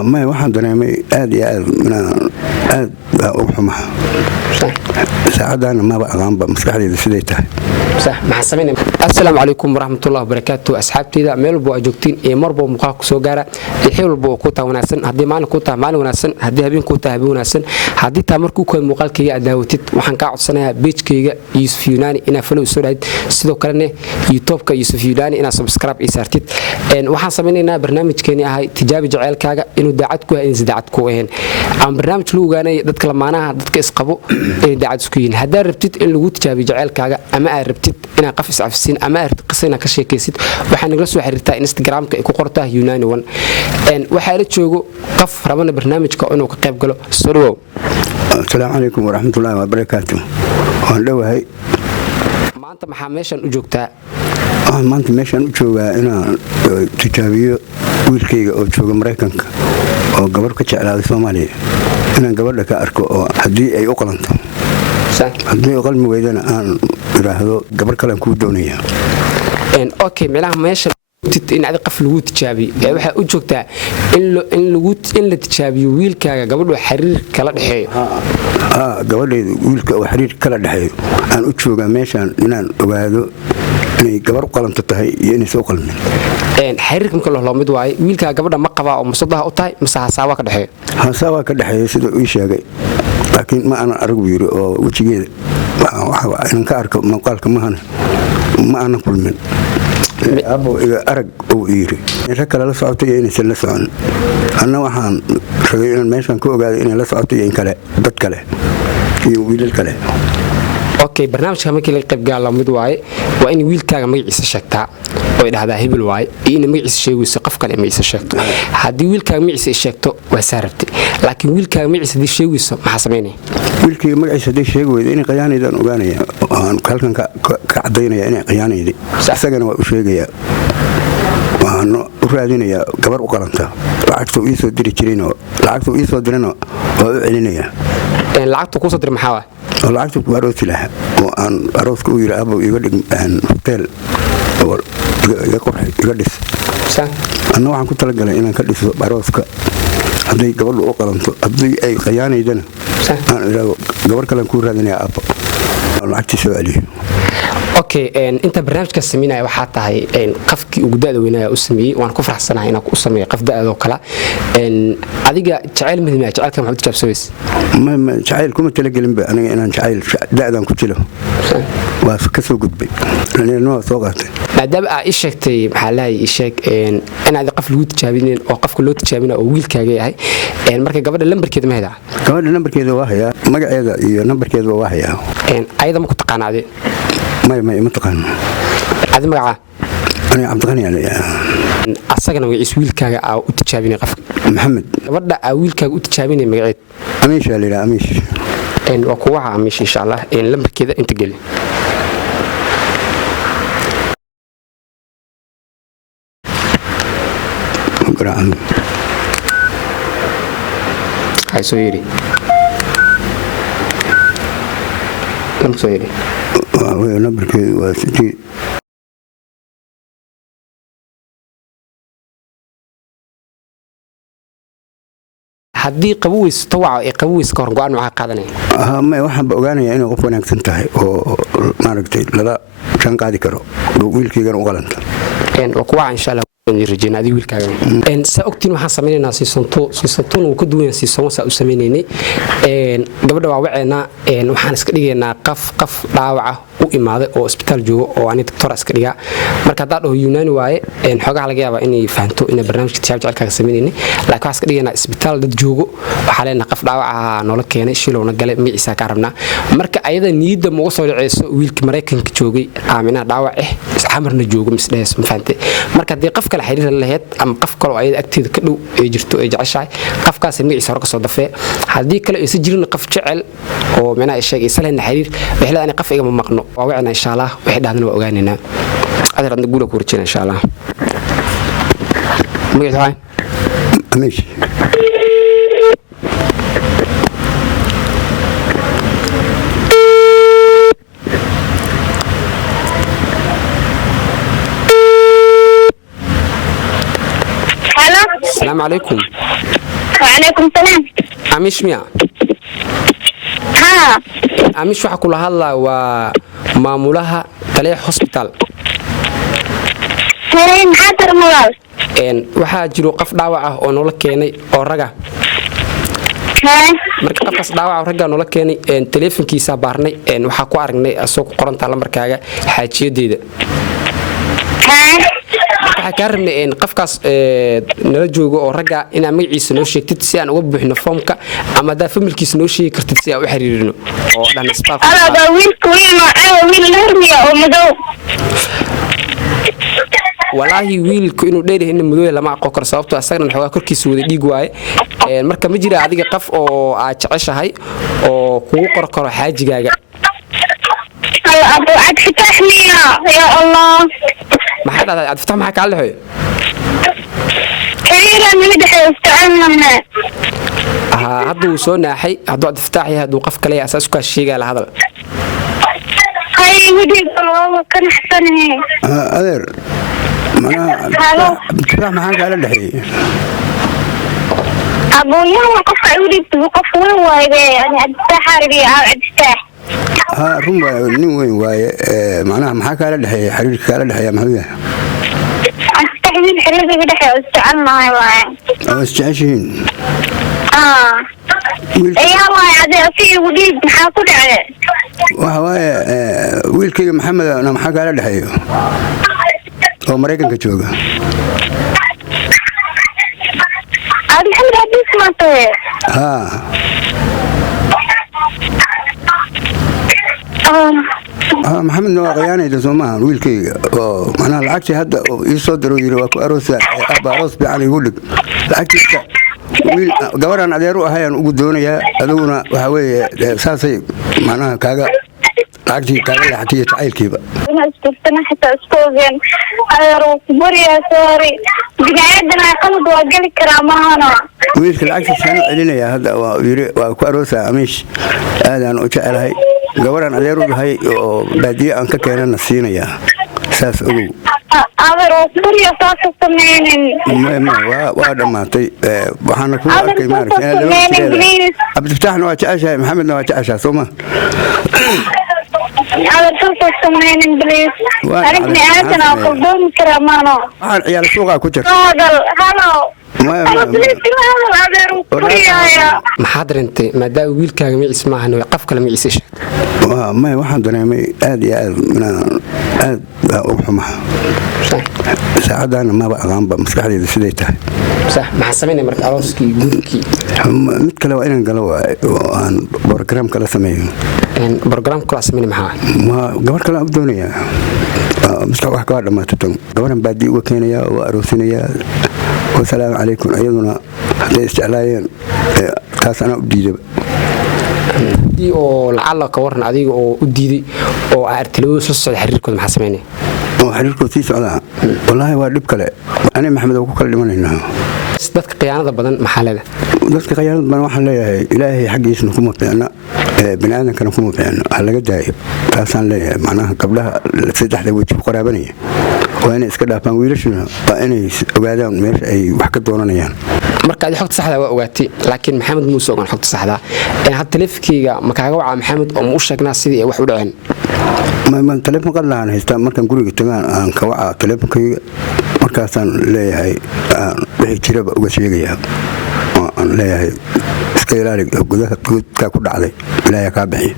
ما waxaan dareemay aad iyo aad u xumaa saacadana ma aqaanba maskaxdayda siday tahay صح مع سمينا السلام عليكم ورحمة الله وبركاته أصحابتي ذا ميل بو أجوكتين مربو مقاك سوغارة يحيول بو كوتا وناسن هدي معنا كوتا معنا وناسن هدي هبين كوتا هبين وناسن هدي تامركو كوي مقال كي أداوتت وحن كاعد سنة بيج كي يوسف يوناني إنا فلو سوريد سيدو كرني يوتيوب كي يوسف يوناني إنا سبسكرايب إسارتت وحن سمينا برنامج كيني هاي تجابي جعل كاغا إنو داعتكو إن زداعتكو إن عم برنامج لو غاني دتك لمعناها دتك إسقبو إن داعتسكوين هدا ربتت إن لو تجابي جعل كاغا أما ربتت إنا قفص عفسين أما قصينا كشيكيسيد waxaan nagala soo xiriirtaa Instagram-ka ay ku qortaa Yunani One waxa la joogo qaf rabana barnaamijka inuu ka qayb galo soo dhawow assalaamu alaykum wa rahmatullahi wa barakatuh waan dhawahay maanta maxaa meeshan u joogtaa maanta meeshan u joogaa inaan tijaabiyo wiilkayga oo jooga Mareykanka oo gabar ka jeclaaday Soomaaliya inaan gabadha ka arko oo hadii ay u qalanto haddii qalmi weydana aan iraahdo gabar kale ku doonaya اوكي معناها ماشي in aad qaf lagu tijaabiyo waxa u joogtaa in la tijaabiyo wiilkaaga gabadhu xiriir kala dhaxeeyo gabadheedu wiilka oo xiriir kala dhaxeeyo aan u joogaa meeshan inaan ogaado inay gabar qalanto tahay iyo inay soo qalmin xiriirka marka loo mid waay wiilkaaga gabadha ma qabaa oo masadaha u tahay masahasaaba ka dhaxeeyo hasaaba ka dhaxeeyo sida uu sheegay laakiin ma ana arag wiiro oo wajigeeda waxa inaan ka arko muuqaalka ma ana kulmin abo iga arag oo yiri inta kala la socotay inay la socon anna waxaan rabay in meeshan ku ogaado inay la socotay in kale dad kale iyo wiilal kale اوكي barnaamijka markii la qayb gaalo mid waay waa in wiilkaaga magaciisa sheegtaa oo idhaahdaa hebel waay in magaciisa sheegayso qof kale magaciisa sheegto hadii wiilkaaga magaciisa sheegto waa saarabtay laakiin wiilkaaga magaciisa hadii sheegayso maxaa sameynay wiilkii magaciisa hadii sheegayso in qiyaanaydan ogaanaya aan halkan ka cadeynaya in qiyaanaydi isagana waa u sheegaya waxaan u raadinayaa gabar u qalanta lacagta uu soo diri jirino lacagta uu soo dirino waa u celinaya lacagta ku soo dir maxaa waa lacagta ku aroos ilaha oo aan arooska u yiri abo iga dhig hotel oo iga dhis anna waxaan ku talagalay inaan ka dhiso arooska haddii gabadhu u qalanto haddii ay qiyaanaydana aan iraado gabar kale ku raadinaya abo lacagtii soo celiyo اوكي انت برنامجك سمينا waxa tahay qafkii ugu daada weynaa u sameeyay waan ku faraxsanahay inaan ku sameeyo qaf daado kala adiga jacayl midna jacaylka maxaad jabsaweys ma jacayl kuma talagelin ba aniga inaan jacayl daadan ku jilo waa ka soo gudbay anigoo soo qaatay maadaama ay sheegtay maxaa la sheeg in aad qaf lagu tijaabinin oo qafka loo tijaabina oo wiilkaaga yahay marka gabadha lambarkeeda ma haydaa gabadha lambarkeeda waa hayaa magaceeda iyo lambarkeeda waa hayaa ayada ma ku taqaanaade ما متقن هذا مقعة أنا عبد الغني علي أصلاً ويعيش ويلكاga أو تجابيني قف محمد بدأ ويلكاga تجابيني مقعد أميش علي لا أميش إن وقوعها أميش إن شاء الله إن لما كذا أنت قلي قرآن هاي سويري كم سويري نمبرك واسجي haddii qabuus tawac ee qabuus ka hor go'aan waxa qaadanay ma waxaan ogaanayaa inuu qof wanaagsan tahay oo maaragtay lala shan qaadi karo wiilkaygan u qalanta oo kuwa insha Allah rajayna adii wiilkaaga saogtiin waxaan sameeynaa siisantoon uu ka duwan siisan waxa uu sameeynay gabadha waa waceena waxaan iska dhigaynaa qaf dhaawac u imaaday oo isbitaal joogo oo aan doctor iska dhiga marka hada dhaho Yunani waaye xogaha laga yaabaa inay fahanto in barnaamijka tijaabada sameeynay laakiin waxa iska dhigaynaa isbitaal dad joogo waxa leena qaf dhaawac noola keenay shilowna galay miciisa ka rabnaa marka ayada niyada ma soo dhaceyso wiilka Mareykanka joogay aamina dhaawac xamarna joogo misdhees ma fahantay marka hadii qaf kala xiriir lahayd ama qaf kale oo ay agteeda ka dhow ee jirto ee jeceshahay qafkaas miciisa hor ka soo dafay hadii kale ay jirin qaf jecel oo macna ay sheegay salan xiriir wixii aan qaf iga ma maqno waa wacna insha Allah wixii dhaadana waa ogaanina adeer aan guula ku rajayna insha Allah magaciisa أميش السلام عليكم وعليكم السلام. amish miya ها amish waxaa kula hadlaa waa maamulaha taleex hospital هاي محاضر مواز. waxaa jiro qof dhaawac ah oo noola keenay oo raga ها marka qofkaas dhaawac ragga noola keenay teleefankiisa baarnay waxaa ku aragnay asoo ku qoran tahay lambarkaaga xaajiyadeeda ها waxaa ka rabnay qofkaas nala joogo oo ragga inaa magaciisa noo sheegtid si aan uga buuxino foomka ama daa familkiisa noo sheegi kartid si aan u xiriirino oo dhan isbaab أنا بويل كوين وعاوين نرمي ومدو. walaahi wiilku inuu dheeryahay in mudooy lama aqoon karo sababtoo asagana xogaa korkiisa wada dhiig waaye marka ma jira adiga qof oo aad jeceshahay oo kugu qor karo xaajigaaga هلا أبو عد فتحني يا الله. maxaa dhahday aad fatax maxaa kaa lexoy كثيرا مدح استعنا منه. hadda wuu soo naaxay hadduu aad fataax yahay hadduu qof kale yahay asaas ukaa sheegaa la hadal هاي ودي والله كان حسني. adeer Halo. abdifaax maxaa kaala dhexeeyey أبو يوم قف ودي قف وين وايد يعني أفتح عربي أو أفتح. ha run waaye nin weyn waaye macnaha maxaa kaala dhexeeya xiriirka kaala dhexeeya maxuu yahay أفتح من حريبي بدح استعنا هاي. oo isjeceshihiin wiilka إيه الله عزيز في ودي محاكود عليه. waxa waaye wiilkayga maxamedna maxaa kaala dhexeeyo oo maraykanka jooga أبي محمد حديث ما طوي. ha maxamedna waa qayaanayda soo maaha wiilkayga oo macnaha lacagtii hadda ii soo diro yiri waa ku aroosa aaba aroos fiican igu dhig lacagtiisa wiil gabaraan adeer u ahayaan ugu doonayaa adiguna waxa weeye saasay macnaha kaaga lacagtii kaaga leexatay iyo jacaylkiiba أنا استفتنا حتى أسكوزين. أروح بريا سوري. بنعدنا قلب وأقل كرامانا. wiilka lacagtiisaan u celinayaa hadda waa yiri waa ku aroosa amiish aadaan u jecelahay gabaraan adeer u dhahay oo baadiye aan ka keenana siinayaa saas ogow أروح بريا ساسة سمين. waa dhammaatay waxaana ku arkay maaragtay cabdifataxna waa jeceshahay maxamedna waa jeceshaha soo ma أنا ساسة سمين إنجليز. أنا ابن آدم أقدم كرامانا. waxaan ciyaal suuqaa ku jirta هذا هلا. أنا بليز هذا أروح بريا يا. maxaa dareentay maadaama wiilkaaga magaciis maahan way qof kale magaciisa sheeg maya waxaan dareemay aad iyo aad aad baa ugu xumaha saacaddaana maba aqaanba maskaxdeeda siday tahay sax maxaa samaynaya marka arooskii guurkii mid kale waa inaan galo waaye oo aan brogram kala sameeyo barogaraamka kula samaynaya maxaa waa gabar kale aan u doonayaa maskax wax kaa dhammaata tan gabaran baadii uga keenayaa oo aroosinayaa wasalaamu calaykum iyaduna hadday isjeclaayeen taas anaa u diidaba haddii oo lacala ka waran adiga oo u diiday oo artilawada soo socda xiriirkooda maxaa samaynaya oo xiriirkood sii socdaa wallaahi waa dhib kale ani maxamed oo ku kala dhimanaynaa dadka khiyaanada badan maxaa leedahay dadka khiyaanada badan waxaan leeyahay ilaahay xaggiisna kuma fiicna bini aadankana kuma fiicno ha laga daayo taasaan leeyahay macnaha gabdhaha saddexda weji ku qaraabanaya waa inay iska dhaafaan wiilashuna waa inay ogaadaan meesha ay wax ka doonanayaan marka adi xogta saxda waa ogaatay laakiin maxamed muuse ogaan xogta saxda had taleefankayga ma kaaga wacaa maxamed oo ma u sheegnaa sidii ay wax u dhaceen taleefon qadlahaan haystaa markaan guriga tagaan aan ka wacaa taleefonkayga markaasaan leeyahay wixii jiraba uga sheegayaa oo aan leeyahay iska ilaali gudaha guudkaa ku dhacday ilaahay kaa bixiya